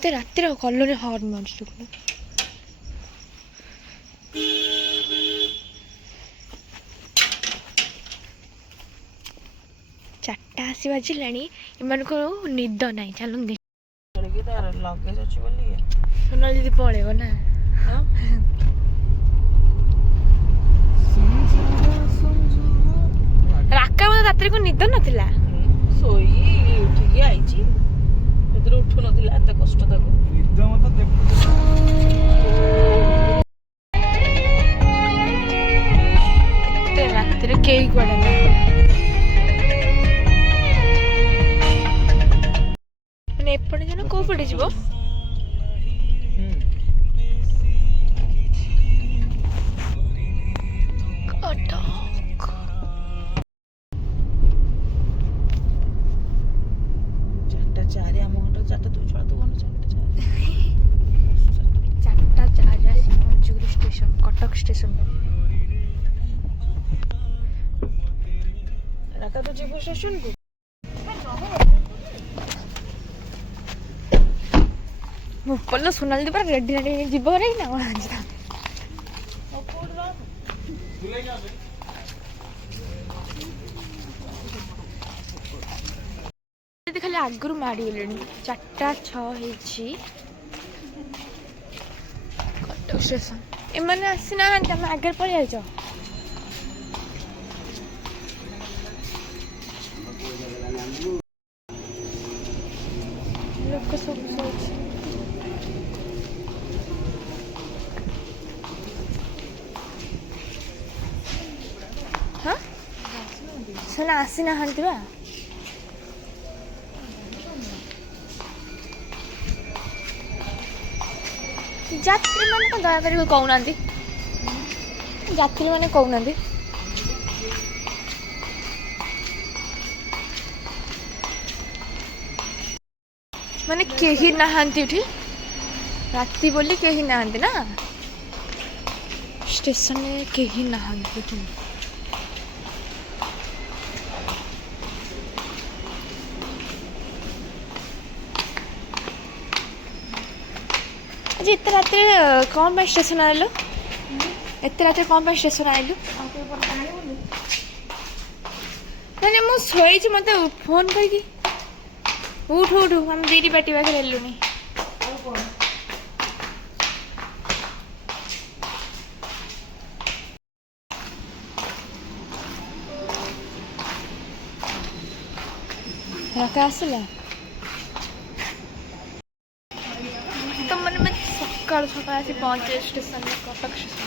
ଏତେ ରାତିରେ କଲରେ ହର୍ନ ମାରୁଛୁ। ଚାରିଟା ଆସି ବାଜିଲାଣି, ଏମାନଙ୍କୁ ନିଦ ନାହିଁ। ଚାଲୁନି ସୋନାଲି ଦିଦି ପଳେଇବ ନା। ରାକା ମତେ ରାତିରେ କଣ ନିଦ ନଥିଲା? ଶୋଇ ଉଠିକି ଆଇଛି, ସେଥିରେ ଉଠୁ ନଥିଲା, ଏତେ କଷ୍ଟ ତାକୁ। ନିଦ ମତେ ଏତେ ରାତିରେ କେହି କୁଆଡେ ନା। ମାନେ ଏପଟେ ଜଣ କୋଉ ପଟେ ଯିବ? कटक स्टेशन राका तो जीव स्टेशन को मुपल्लो सोनाली दी पर रेडी रेडी जीव रे ना खाली आगुरी माड़ी गले 4:06 कटक स्टेशन एमाने आसी ना तमे आगे पळि आइछ लोक सब सोच हां सना आसी ना हंतिबा यात्री माने को दया करी कहूना यात्री माने कहूना माने केही नहांती उठी राती बोली केही नहांती ना स्टेशन में केही नहांती उठी आज इतने रात कौन पे स्टेशन आइलु एते रात कौन पे स्टेशन आइलु मैंने मु सोई मत फोन करके उठ उठ हम दीदी बेटी पाखे हेलुनी राका आसला तो मैंने मैं सकाल सकाल आसी पहुंचे स्टेशन में कटक स्टेशन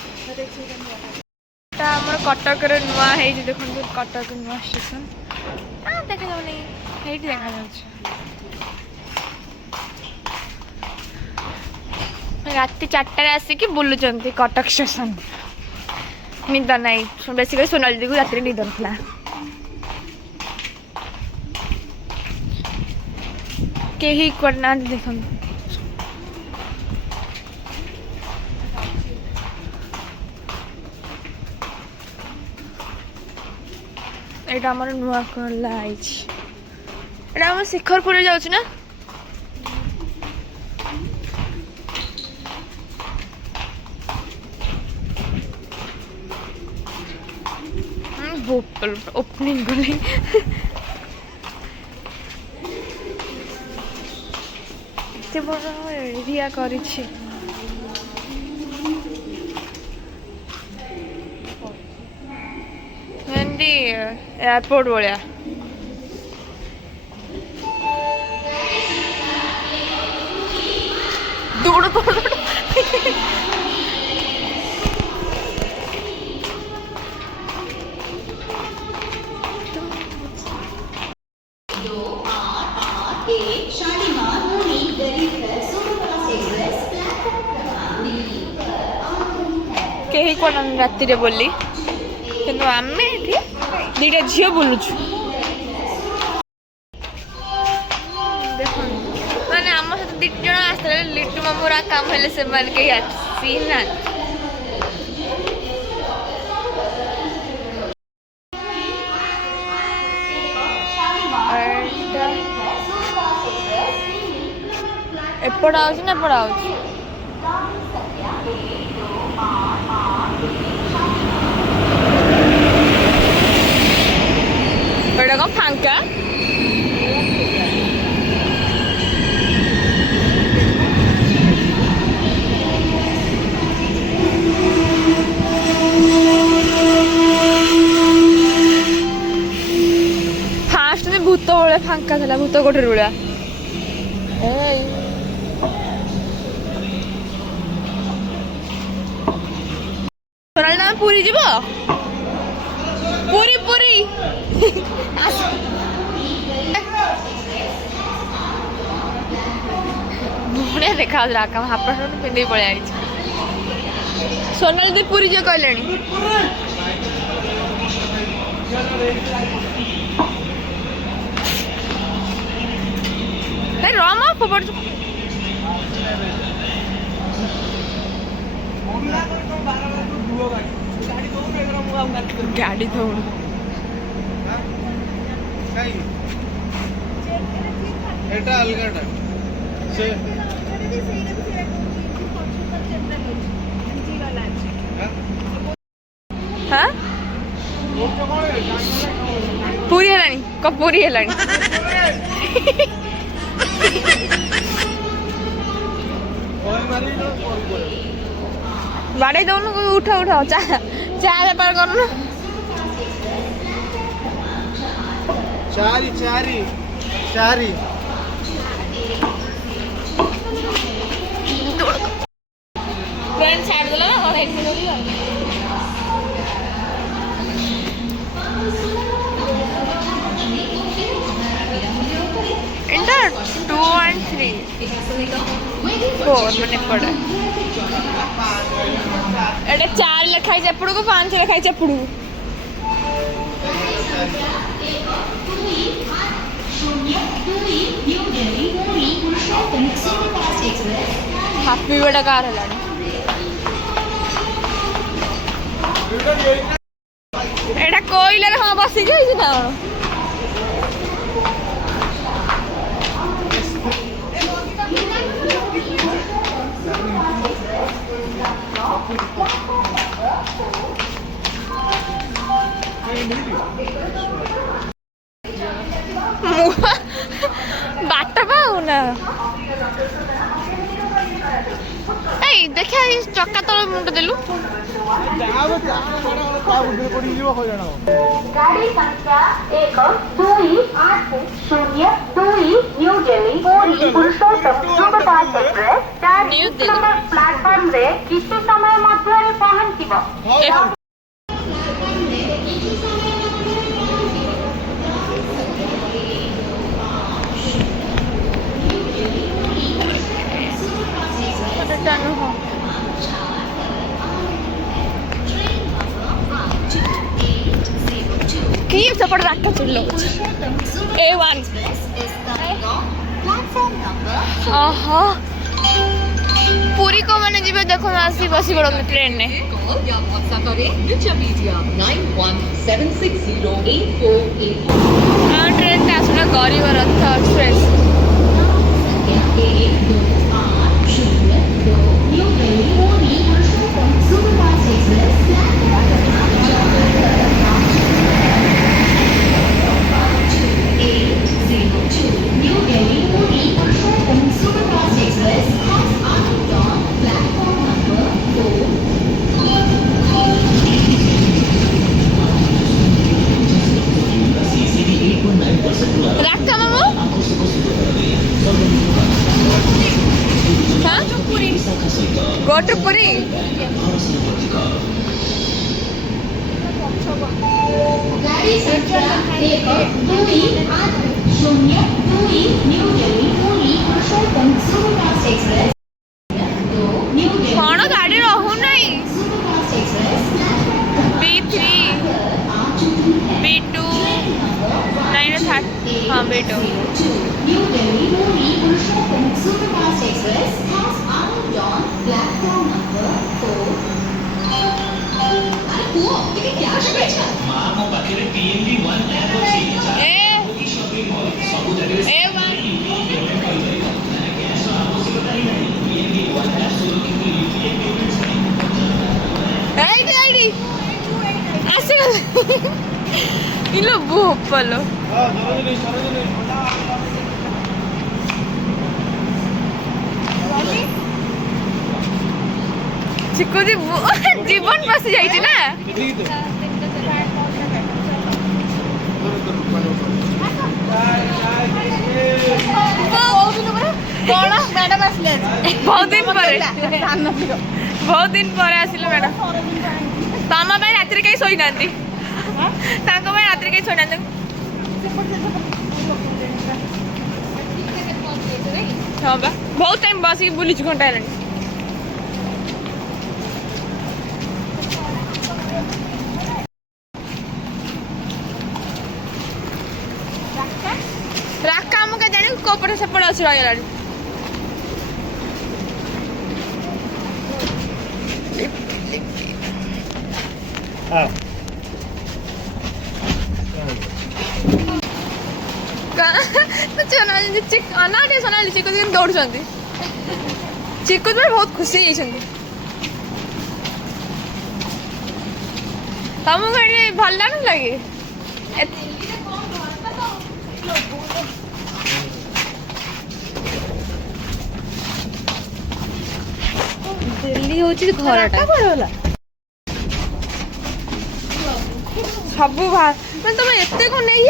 आमर कटक नुआ है देखो कटक नुआ स्टेशन देखा जाऊ नहीं देखा राति 4टार आसिक बुलुंट कटक स्टेशन निद नाई बेसिक सोनाली दी को रात निद ना कहीं करना देख एटा हमर नुआ करला आइछ एटा हम शिखरपुर जाउछ ना भोपाल ओपनिंग गली एते बड़ एरिया करिछि एयरपोर्ट भाया दौड़ दौड़ कहीं कौन राति बोली किंतु आमे दीटा झील बुलुचु देख माने आम सहित 2 जन आसले लिट्टू मामूरा काम हेले से मान के आसी ना ଏପଟ ଆଉଛି ନା ଏପଟ ଆଉଛି? ଏଇଟା କଣ ଫାଙ୍କା? ଫାଷ୍ଟ ଭୂତ ଭଳିଆ ଫାଙ୍କା ଥିଲା, ଭୂତ କୋଠରୀ ଭଳିଆ। ଏଇ ତମେ ପୁରୀ ଯିବ? ପୁରୀ ପୁରୀ ବଢିଆ ଦେଖାଯାଉଛି। ରାକା ହାଫ ପ୍ୟାଣ୍ଟ ପିନ୍ଧିକି ପଳେଇ ଆଇଛି। ସୋନାଲି ଦେଇ ପୁରୀ ଯିବ କହିଲେଣି। ରମ ଫୋପାଡୁଛୁ। ଗାଡି ଦୌଡୁ এটা আলগাটা সে হ্যাঁ ପୁରୀ ହେଲାଣି କ ପୁରୀ ହେଲାଣି। ବାଡେଇ ଦଉନୁ, ଉଠ ଉଠ, ଚା ବେପାର କରୁନୁ। ଚାରି ଚାରି ଚାରି ट्रेन छाड़देला ना और एठी बोली इंटर 2 and 3 4 মানে পড়ে এটা 4 লেখাই যেপড়କୁ 5 লেখাই যেপড়କୁ ହାପି ବେଟା କାର ହେଲାଣି। ଏଇଟା କୋଇଲାରେ ହଁ ବସିକି ହେଇଛି ନା କଣ? ବାଟ ପାଉନା। ଏଇ ଦେଖିଆ ଚକା ତଳ ମୁଣ୍ଡ ଦେଲୁ। गाड़ी संख्या 1280 new Delhi Puri Purushottam superfast express new Delhi platform रे किसी समय मध्य पहुंचब। কি সেপট রাখা চুল A1 ଓହୋ ପୁରୀ को मैंने जीवे देखो आसी बसी बड़ ट्रेन ने हाँ ट्रेन का आसला गरीब रथ एक्सप्रेस রাখা মামু হ্যাঁ go to Puri गाड़ी संख्या 1280 new Delhi Puri Purushottam superfast express कौन गाड़ी रहू नहीं सुपरफास्ट एक्सप्रेस B3 B2 930 हाँ B2 new Delhi Puri Purushottam superfast express has arrived on platform number 4। अरे पुओ ये क्या शब्द है? मां को पाखरे PNB 1 ऐप ଅଛି ए A1 ଇଲୋ ବୋପାଲୋ ଚିକୁ ଜୀବନ ବସି ଯାଇଛି ନା କଣ ମ୍ୟାଡାମ ଆସିଲେ ବହୁତ ଦିନ ପରେ ଆସିଲେ ମ୍ୟାଡାମ ତମ ପାଇଁ ରାତିରେ କେହି ଶୋଇନାହାନ୍ତି ତାଙ୍କ ପାଇଁ ରାତିରେ କେହି ଶୋଇନାହାନ୍ତି ହଁ ବା ବହୁତ ଟାଇମ ବସିକି ବୁଲିଛୁ ଘଣ୍ଟା ହେଲାଣି ରାକା ଆମକୁ ଜାଣି କୋପଟେ ସେପଟେ ଅଛି ରହିଗଲାଣି सोनाली चिकु दौड़ुंट चिकु बहुत खुशी तुमको ये भल लगे दिल्ली हूँ घरटा सब मैं तुम एत कौन नहीं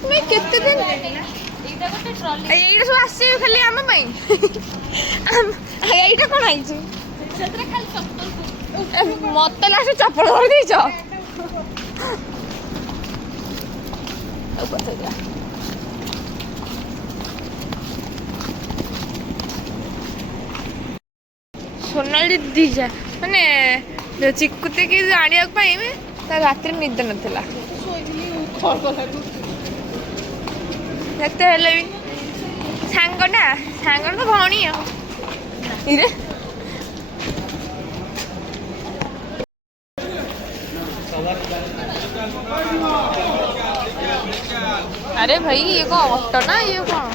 तुम्हें केते दिन এইটা सब आसी खाली आम এইটা कौन आई मत लास्ट चप्पल धर दीच सोनाली दीजा माने चिकुते कि आने रात निद नाला सांगटा सांग तो भौणी इरे अरे भाई ये कौन ऑटो ना ये कौन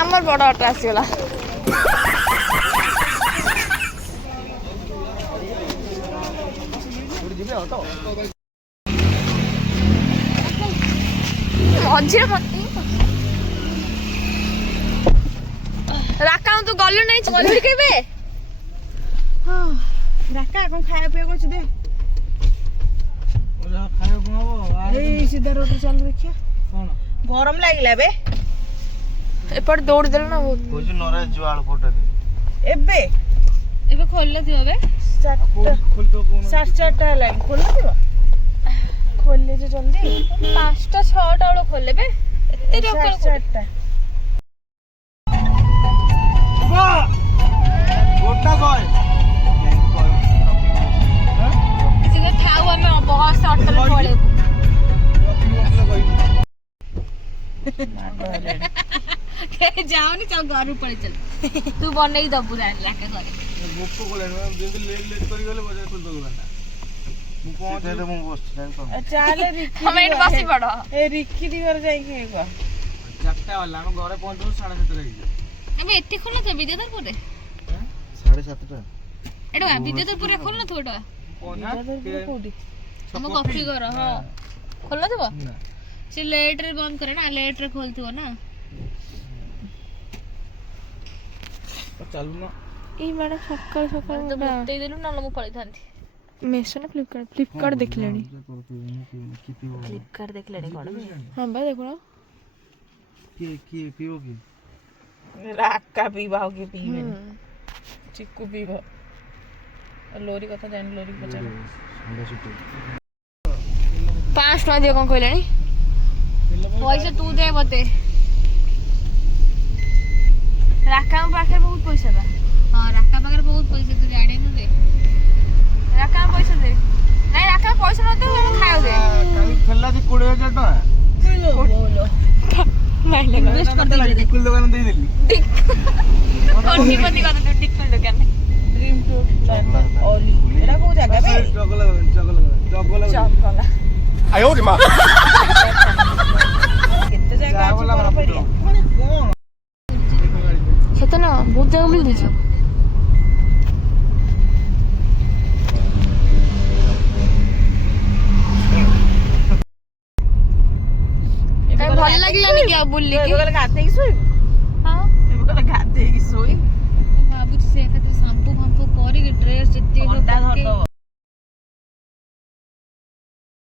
आमर बड़ ऑटो आसीगला मझे राका तू गलु नहीं गलु केबे हां राका कोन खाया पिया को दे ओला खाया बनाबो ए सीधा रोड चल देखिया कोन गरम लागिला बे एपट दौड़ देल ना बहुत कोज नरा जुआल फोटो दे एबे एबे खोलला दियो बे 4 तो कोन 4:30 लाइन खोलला दियो खोलले जे जल्दी 5टा 6टा वाला खोले बे एते जोकर 4:30 गोटा कय सीधे ठाऊ हमें बहुत से ऑटो में खोले जाओनी चल घर ऊपर चल तू बनई दबु लाके करे मुक्को कोले जल्दी लेट करी गले बजे खुल दो बंदा मु पहुंचे तो मु बस चल रिक्की हम एट बसी पड़ो ए रिक्की दी घर जाई के को 4टा वाला हम घरे पहुंचू 7:30 रे अब एते खोल तो विद्याधर पुरे 7:30 एडो विद्याधर पुरे खोल ना थोड़ा कोडी हम कॉफी करो हां खोल दबो से लेट रे बंद करे ना लेट रे खोलथिबो ना चालू ना ई मैडम सकाळ सकाळ तो बतई देलु ना मु पळी थांती मेसो ना फ्लिपकार्ट देखलेनी फ्लिपकार्ट देखलेनी कोन हां बा देखो ना की पीओ की राका पीबाओ के पीवे चिक्कू पीबो लोरी कथा जान लोरी पचार 5 टका दियो कोन कहलेनी पैसा तू दे बते राका पाखे बहुत पैसा बा हां राका पाखे बहुत पैसा तू जाने न दे राका पैसा दे नहीं राका पैसा न दे हम खाओ दे काली खेलला दी 20000 टका बोलो नहीं लगा इन्वेस्ट कर दे डिकुल दुकान दे देली कोटीपति कर दे डिकुल दुकान ड्रीम टू ओली एरा को जगह बे चगला କେତେ ଜାଗା ଅଛି ବରଫ ଏରିଆ ସତ ନା ବହୁତ ଜାଗା ବୁଲିଛି। ଭଲ ଲାଗିଲାନି କି ଆଉ ବୁଲିକି? ଗାଧେଇକି ଶୋଇବୁ? ହଁ ଏବେ କହିଲେ ଗାଧେଇକି ଶୋଇ ଭାବୁଛି ସେ ଏକାଥରେ ସାମ୍ପୁ ଫାମ୍ପୁ କରିକି ଡ୍ରେସ୍ ଯେତିକି ଥଣ୍ଡା ଧରିଦବ।